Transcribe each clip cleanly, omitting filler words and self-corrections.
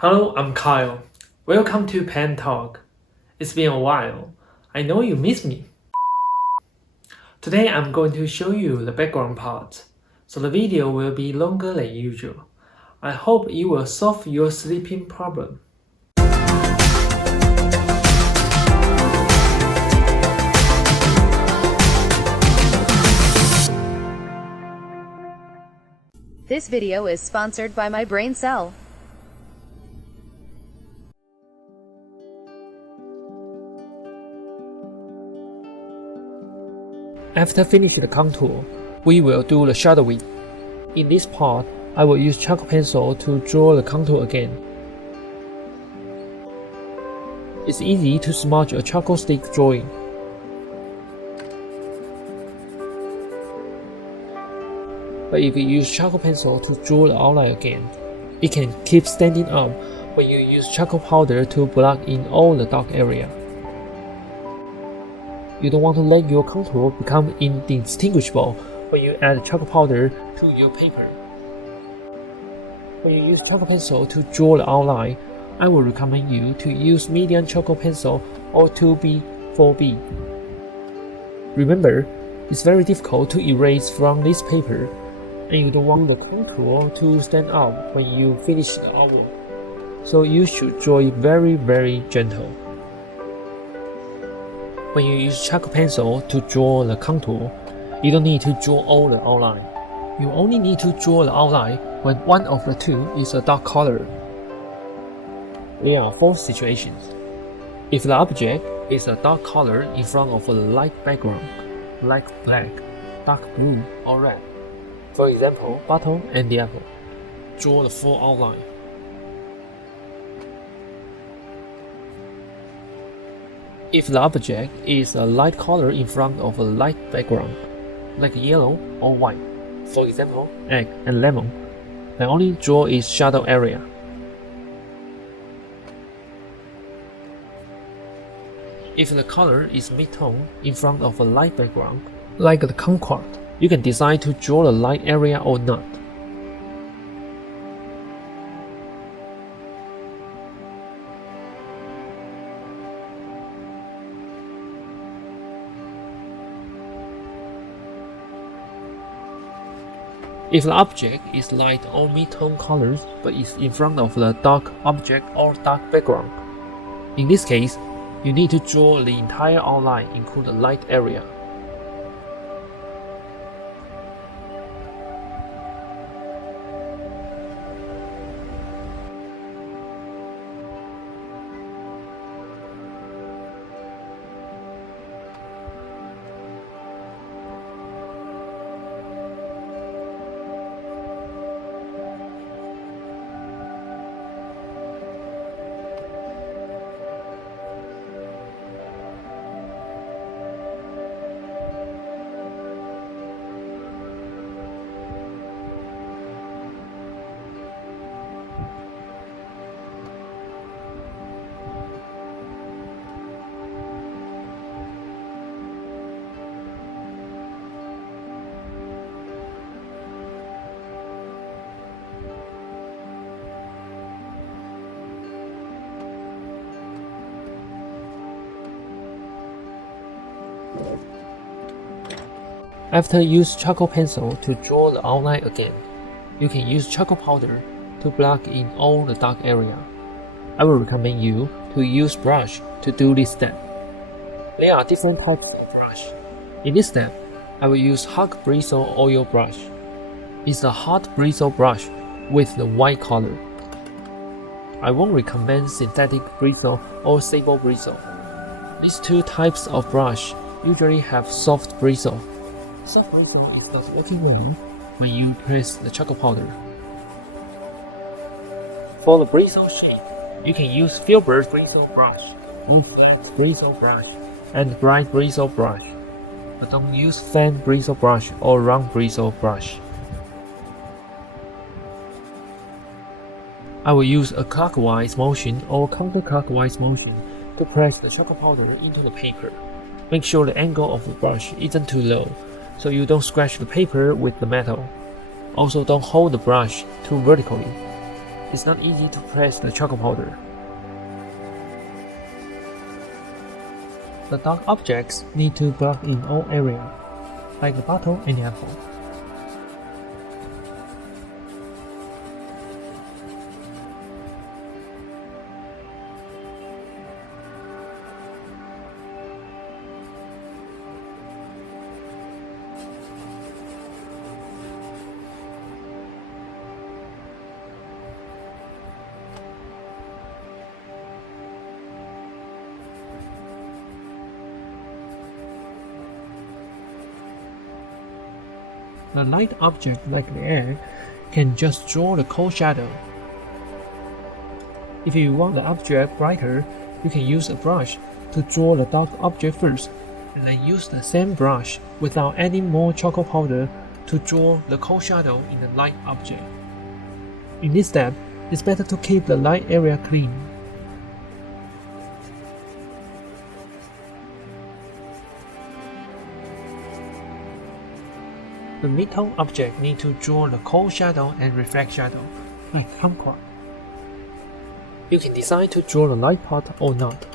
Hello, I'm Kyle. Welcome to Pen Talk. It's been a while. I know you miss me. Today I'm going to show you the background part, so the video will be longer than usual. I hope it will solve your sleeping problem. This video is sponsored by my brain cell. After finishing the contour, we will do the shadowing. In this part, I will use charcoal pencil to draw the contour again. It's easy to smudge a charcoal stick drawing. But if you use charcoal pencil to draw the outline again, it can keep standing up when you use charcoal powder to block in all the dark area. You don't want to let your contour become indistinguishable when you add charcoal powder to your paper. When you use charcoal pencil to draw the outline, I will recommend you to use medium charcoal pencil or 2B, 4B. Remember, it's very difficult to erase from this paper, and you don't want the contour to stand out when you finish the artwork, so you should draw it very gentle. When you use charcoal pencil to draw the contour, you don't need to draw all the outline. You only need to draw the outline when one of the two is a dark color. There are 4 situations. If the object is a dark color in front of a light background, like black, dark blue, or red, for example, bottle and the apple, draw the full outline. If the object is a light color in front of a light background, like yellow or white, for example, egg and lemon, then only draw its shadow area. If the color is mid-tone in front of a light background, like the kumquat, you can decide to draw the light area or not. If the object is light or mid-tone colors but is in front of the dark object or dark background, in this case, you need to draw the entire outline including the light area. After use charcoal pencil to draw the outline again, you can use charcoal powder to block in all the dark area. I will recommend you to use brush to do this step. There are different types of brush. In this step, I will use hot bristle oil brush. It's a hot bristle brush with the white color. I won't recommend synthetic bristle or sable bristle. These 2 types of brush usually have soft bristle. Soft bristle is not working well when you press the charcoal powder. For the bristle shape, you can use filbert bristle brush, flat bristle brush, and bright bristle brush, but don't use fan bristle brush or round bristle brush. I will use a clockwise motion or counterclockwise motion to press the charcoal powder into the paper. Make sure the angle of the brush isn't too low, so you don't scratch the paper with the metal. Also, don't hold the brush too vertically. it's not easy to press the charcoal powder. The dark objects need to block in all areas, like the bottle and the apple. The light object, like the air, can just draw the cold shadow. If you want the object brighter, you can use a brush to draw the dark object first, and then use the same brush without adding more charcoal powder to draw the cold shadow in the light object. In this step, it's better to keep the light area clean. The mid-tone object need to draw the cold shadow and reflect shadow, like kumquat. You can decide to draw the light part or not.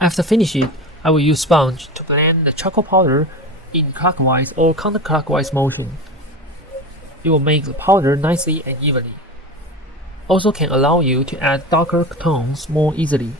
After finishing, I will use sponge to blend the charcoal powder in clockwise or counterclockwise motion. It will make the powder nicely and evenly. Also can allow you to add darker tones more easily.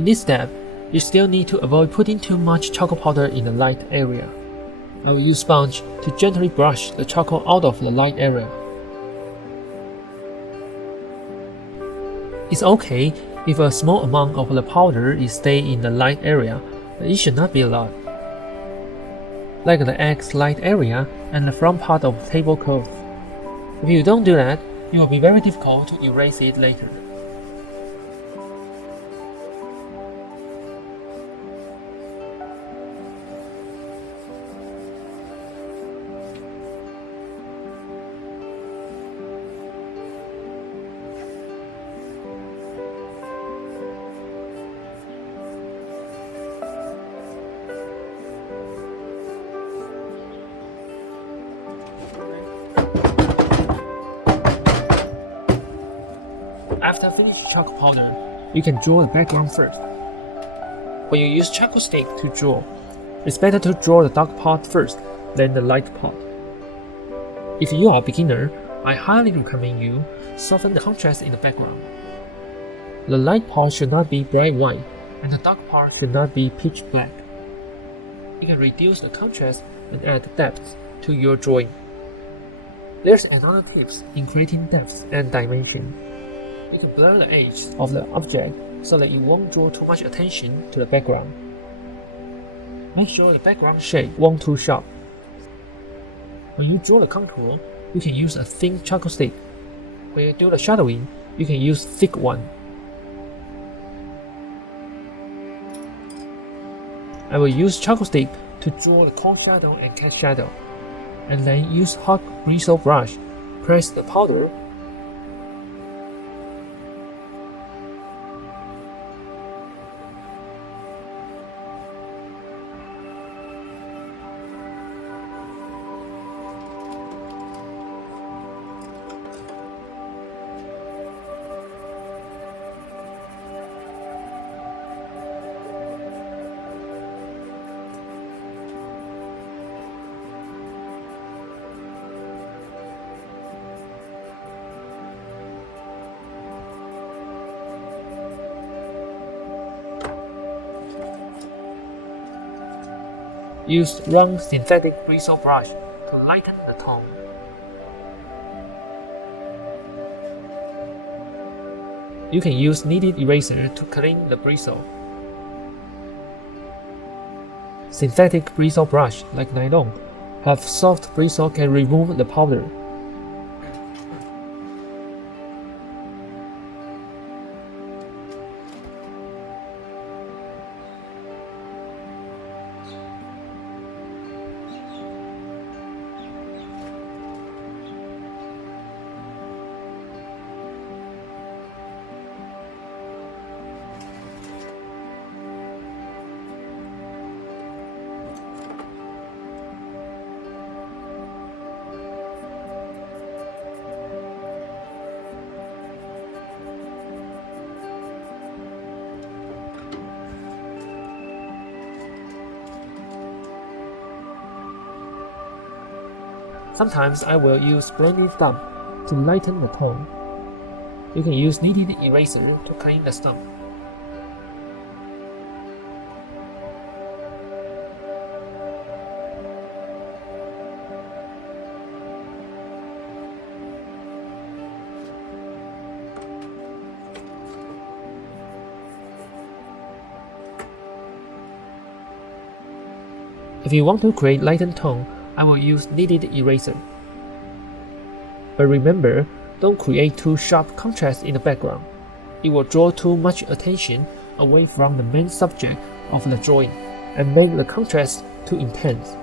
In this step, you still need to avoid putting too much charcoal powder in the light area. I will use sponge to gently brush the charcoal out of the light area. It's okay if a small amount of the powder is stay in the light area, but it should not be a lot. Like the X light area and the front part of the tablecloth. If you don't do that, it will be very difficult to erase it later. After finishing charcoal powder, you can draw the background first. When you use charcoal stick to draw, it's better to draw the dark part first, then the light part. If you are a beginner, I highly recommend you soften the contrast in the background. The light part should not be bright white, and the dark part should not be pitch black. You can reduce the contrast and add depth to your drawing. There's another tip in creating depth and dimension. You can blur the edge of the object so that you won't draw too much attention to the background. Make sure the background shape won't too sharp. When you draw the contour, you can use a thin charcoal stick. When you do the shadowing, you can use thick one. I will use charcoal stick to draw the cold shadow and cat shadow, and then use hot bristle brush, press the powder. Use round synthetic bristle brush to lighten the tone. You can use kneaded eraser to clean the bristle. Synthetic bristle brush like nylon have soft bristle can remove the powder. Sometimes I will use blending stump to lighten the tone. You can use kneaded eraser to clean the stump. If you want to create lightened tone, I will use kneaded eraser. But remember, don't create too sharp contrast in the background. It will draw too much attention away from the main subject of the drawing and make the contrast too intense.